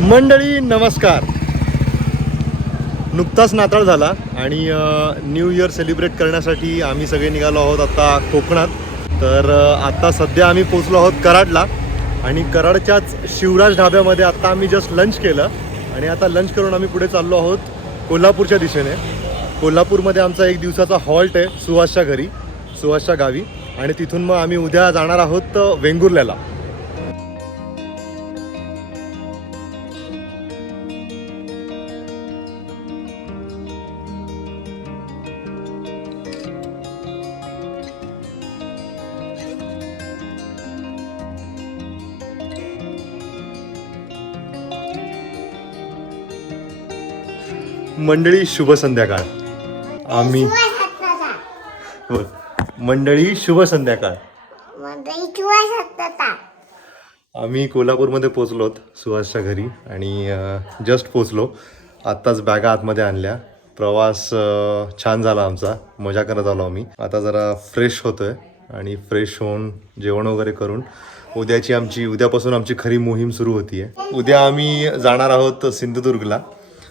मंडळी नमस्कार. नुकताच नाताळ झाला आणि न्यू इयर सेलिब्रेट करण्यासाठी आम्ही सगळे निघालो आहोत आता कोकणात. तर आत्ता आता सध्या आम्ही पोचलो आहोत कराडला आणि कराडच्याच शिवराज ढाब्यामध्ये आता आम्ही जस्ट लंच केलं आणि आता लंच करून आम्ही पुढे चाललो आहोत कोल्हापूरच्या दिशेने. कोल्हापूरमध्ये आमचा एक दिवसाचा हॉल्ट आहे सुहासच्या घरी सुहासच्या गावी. आणि तिथून मग आम्ही उद्या जाणार आहोत वेंगुर्ल्याला. मंडळी शुभ संध्याकाळ. आम्ही बोल. मंडळी शुभ संध्याकाळ. आम्ही कोल्हापूरमध्ये पोचलोत सुहासच्या घरी आणि जस्ट पोचलो आत्ताच बॅगा आतमध्ये आणल्या. प्रवास छान झाला आमचा. मजा करत आलो आम्ही. आता जरा फ्रेश होतोय आणि फ्रेश होऊन जेवण वगैरे करून उद्याची आमची उद्यापासून आमची खरी मोहीम सुरू होतीये. उद्या आम्ही जाणार आहोत सिंधुदुर्गला.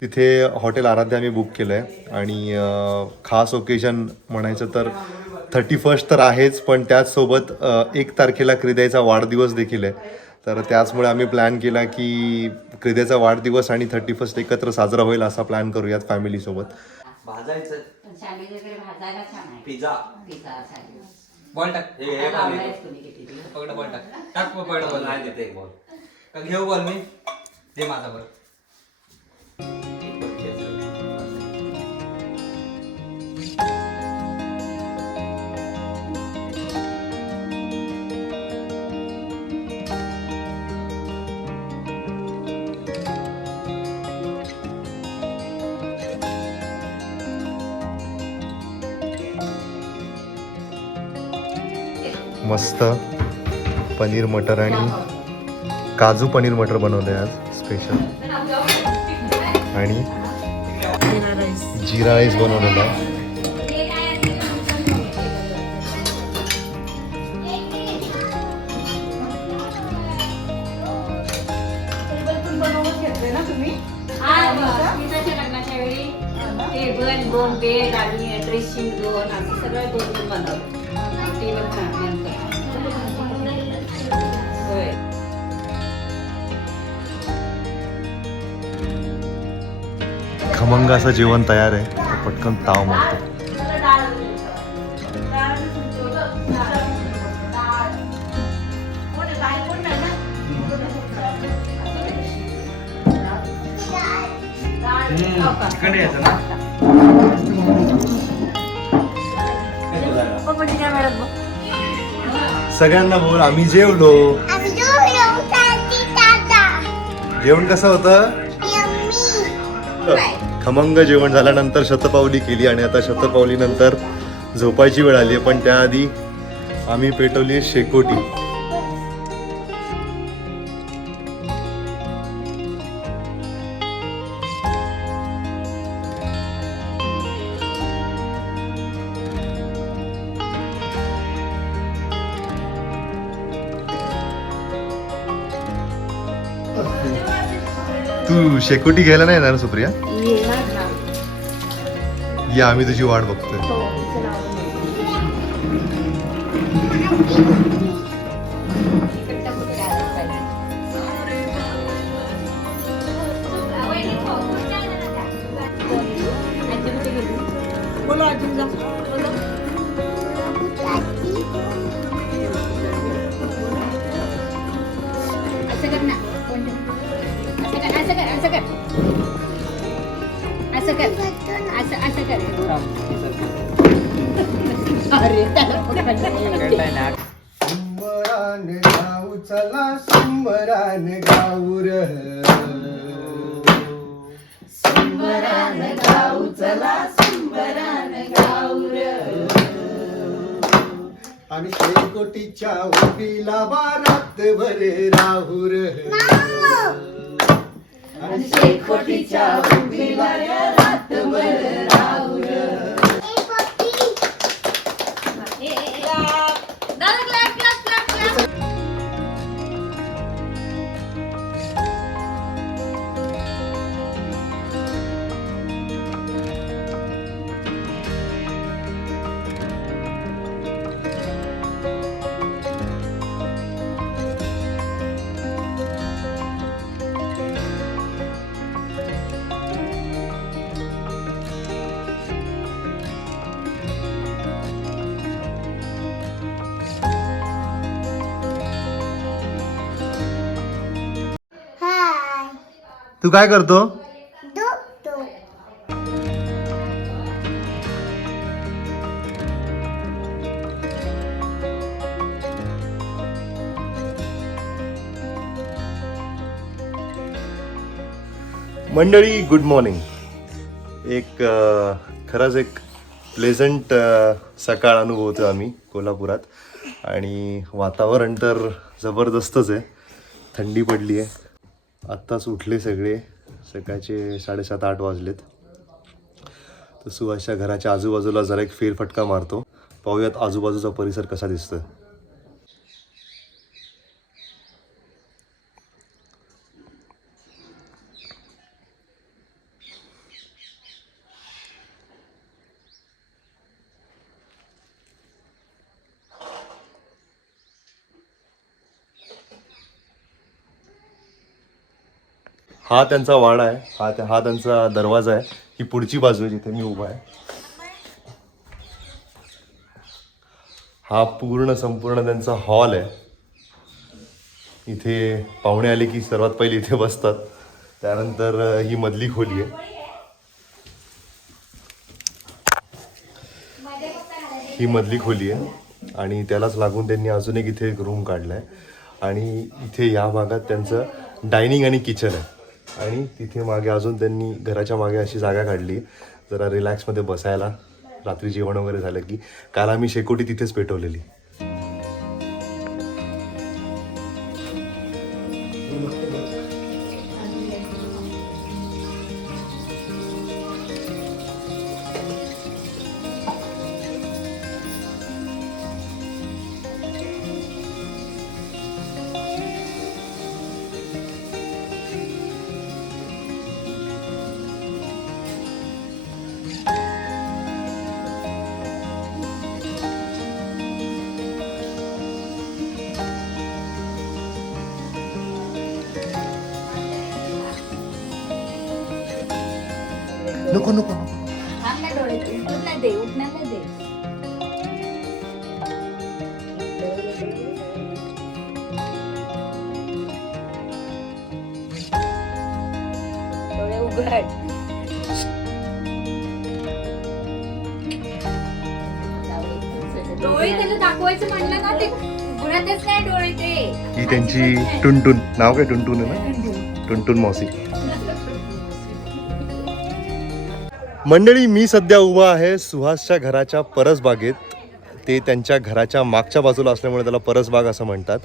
तिथे हॉटेल आराध्य आम्ही बुक केलं आहे आणि खास ओकेजन म्हणायचं तर थर्टी फर्स्ट तर आहेच पण त्याचसोबत एक तारखेला क्रिद्याचा वाढदिवस देखील आहे. तर त्याचमुळे आम्ही प्लॅन केला की क्रिद्याचा वाढदिवस आणि थर्टी फर्स्ट एकत्र साजरा होईल असा प्लॅन करूयात फॅमिलीसोबत भाजायचं. सँडविच वगैरे भाजायला छान आहे. पिझ्झा. पिझ्झा सँडविच बॉल टाक. आता बॉल. आवडायच इथे. कोणी किती दिवस. पकड बॉल टाक. टाक पकड बॉल. नाही देते एक बॉल. का घेऊ बॉल मी? दे माझा बॉल मस्त पनीर मटर आणि काजू पनीर मटर बनवलं आहे आज स्पेशल आणि जिरा राईस बनवलेला आहे. टेबल दोन बेड आणि ड्रेसिंग दोन असं सगळं दोन दोन बनवलं. खमंग असं जेवण तयार आहे तर पटकन ताव मारतो. सगळ्यांना बोल आम्ही जेवलो. जेवण कसं होतं? खमंग जेवण झाल्यानंतर शतपावली केली आणि आता शतपावलीनंतर झोपायची वेळ आली पण त्याआधी आम्ही पेटवली शेकोटी. तू शेकोटी घ्यायला नाही येणार सुप्रिया? या आम्ही तुझी वाट बघतोय. असं अरे त्याला गाऊ चला संबरान गाऊ र. संबरान गाऊ चला संबरान गाऊ र. आम्ही शेकोटीच्या उभीला बारात भर राहू र. आम्ही शेकोटीच्या उभीला रात भर तू काय करतो? मंडळी गुड मॉर्निंग एक अ, खरंच एक प्लेझंट सकाळ अनुभवतो आम्ही कोल्हापुरात. आणि वातावरण तर जबरदस्तच आहे. थंडी पडली आहे आत्ताच उठले सगळे. सकाळचे साडेसात आठ वाजलेत. तर सुहासच्या घराच्या आजूबाजूला जरा एक फेरफटका मारतो. पाहूयात आजूबाजूचा परिसर कसा दिसतोय. हा त्यांचा वाडा आहे. हा त्या- हा त्यांचा दरवाजा आहे. ही पुढची बाजू आहे जिथे मी उभा आहे. हा पूर्ण संपूर्ण त्यांचा हॉल आहे. इथे पाहुणे आले की सर्वात पहिले इथे बसतात. त्यानंतर ही मधली खोली आहे. ही मधली खोली आहे. आणि त्यालाच लागून त्यांनी अजून एक इथे एक रूम काढला आहे आणि इथे या भागात त्यांचं डायनिंग आणि किचन आहे. आणि तिथे मागे अजून त्यांनी घराच्या मागे अशी जागा काढली. जरा रिलॅक्समध्ये बसायला. रात्री जेवण वगैरे झालं की. काल आम्ही शेकोटी तिथेच पेटवलेली. नको नको थांब ना डोळे उठून नाही दे उठणार नाही दे डोळे उघड डोळे त्याला दाखवायचं म्हणलं ना ते उघडतच नाही डोळे ते ही त्यांची टुनटुन नाव काय टुनटुन आहे ना टुनटुन मावशी मंडळी मी सध्या उभा आहे सुहासच्या घराच्या परसबागेत. ते त्यांच्या घराच्या मागच्या बाजूला असल्यामुळे त्याला परसबाग असं म्हणतात.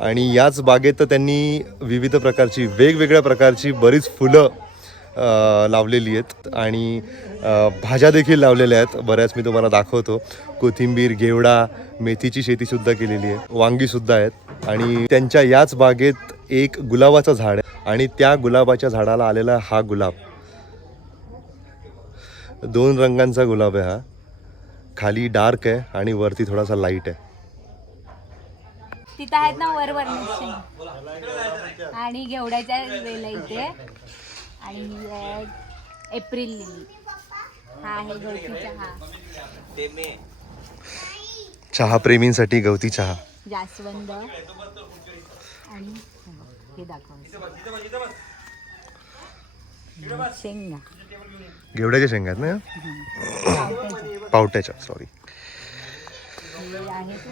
आणि याच बागेत त्यांनी विविध प्रकारची वेगवेगळ्या प्रकारची बरीच फुलं लावलेली आहेत. आणि भाज्या देखील लावलेल्या आहेत. बऱ्याच मी तुम्हाला दाखवतो. कोथिंबीर घेवडा मेथीची शेतीसुद्धा केलेली आहे. वांगीसुद्धा आहेत. आणि त्यांच्या याच बागेत एक गुलाबाचं झाड आहे. आणि त्या गुलाबाच्या झाडाला आलेला हा गुलाब. दोन रंगांचा गुलाब आहे हा. खाली डार्क आहे आणि वरती थोडासा लाइट आहे. तिथं आहेत ना वर वर आणि घेवड्याच्या वेला इथे. आणि एप्रिल लिली. हा आहे गवती चहा चहा प्रेमींसाठी गवती चहा. जास्वंद. आणि हे दाखव. शेंगा. घेवड्याच्या शेंगात ना? पावट्याच्या. सॉरी हे आहेत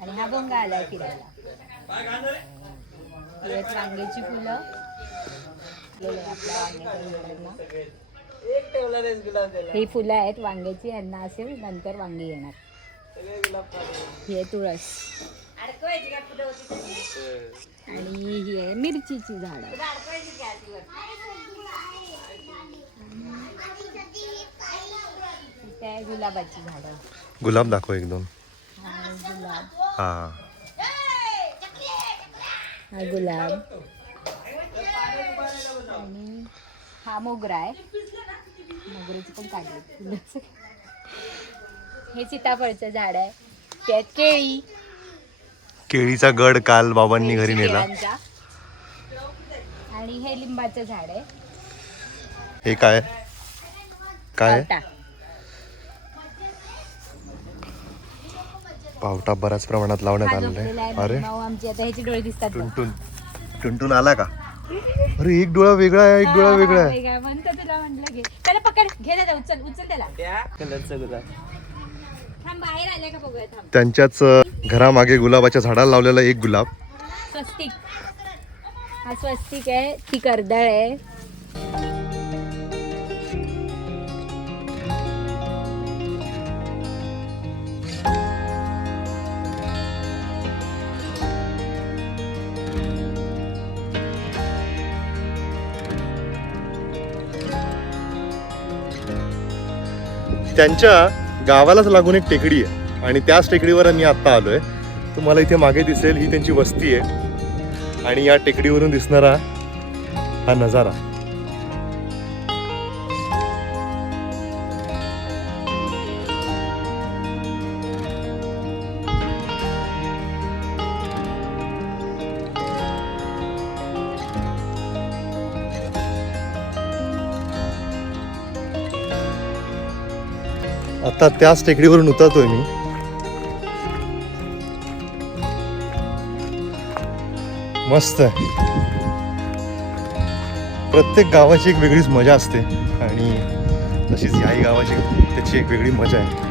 आणि हा भोंगा आलाय फिरायला. आहेत वांग्याची फुलं. ही फुलं आहेत वांग्याची यांना असेल नंतर वांगी येणार. ही तुळस. आणि ही आहे मिरचीची झाड. आहे गुलाबाची झाडं. गुलाब दाखव एक दोन हा गुलाब. हा. हा गुलाब. आणि हा मोगरा आहे. मोगऱ्याची पण काढली. हे सीताफळचं झाड आहे. त्यात केळी. केळीचा गड काल बाबांनी घरी नेला. आणि हे लिंबाचं झाड आहे. हे काय? काय? आहे? पावटा. बऱ्याच प्रमाणात लावण्यात आलेला आहे. अरे. भाऊ आमची आता ह्याचे डोळे दिसतात बघ. टुनटुन. टुनटुन आला का? अरे एक डोळा वेगळा आहे एक डोळा वेगळा आहे. म्हणतो तुला म्हटलं घे. त्याला पकड. घे दादा उचल उचल त्याला. त्या कलरचं गुलाब थांब बाहेर आले का बघूया थांब. त्यांच्याच घरामागे गुलाबाच्या झाडाला लावलेला एक गुलाब. स्वस्तिक. हा स्वस्तिक आहे ती कर्दळ आहे. त्यांच्या गावालाच लागून एक टेकडी आहे. आणि त्याच टेकडीवर मी आत्ता आलो आहे तुम्हाला इथे मागे दिसेल ही त्यांची वस्ती आहे. आणि या टेकडीवरून दिसणारा हा नजारा. आता त्याच टेकडीवरून उतरतोय मी. मस्त आहे. प्रत्येक गावाची एक वेगळीच मजा असते. आणि तशीच याही गावाची त्याची एक वेगळी मजा आहे.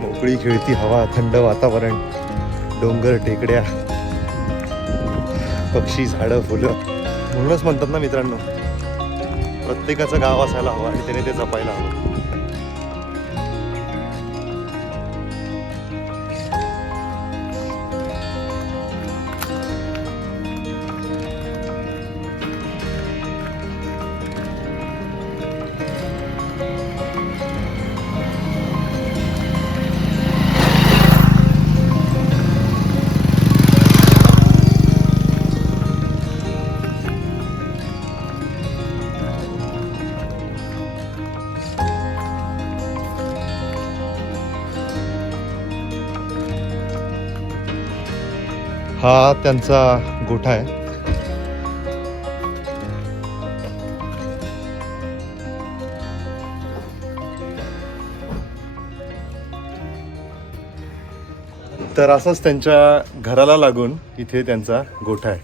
मोकळी खेळती हवा थंड वातावरण डोंगर टेकड्या पक्षी झाडं फुलं. म्हणूनच म्हणतात ना मित्रांनो प्रत्येकाचं गाव असायला हवं आणि त्याने ते जपायला हवं. हा त्यांचा गोठा आहे. तर असंच त्यांच्या घराला लागून इथे त्यांचा गोठा आहे.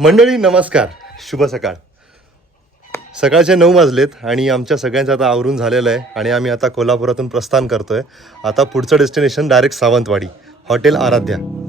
मंडळी नमस्कार. शुभ सकाळ. सकाळचे नऊ वाजलेत आणि आमच्या सगळ्यांचं आता आवरून झालेलं आहे आणि आम्ही आता कोल्हापुरातून प्रस्थान करतोय. आता पुढचं destination direct Sawantwadi. Hotel Aradhya.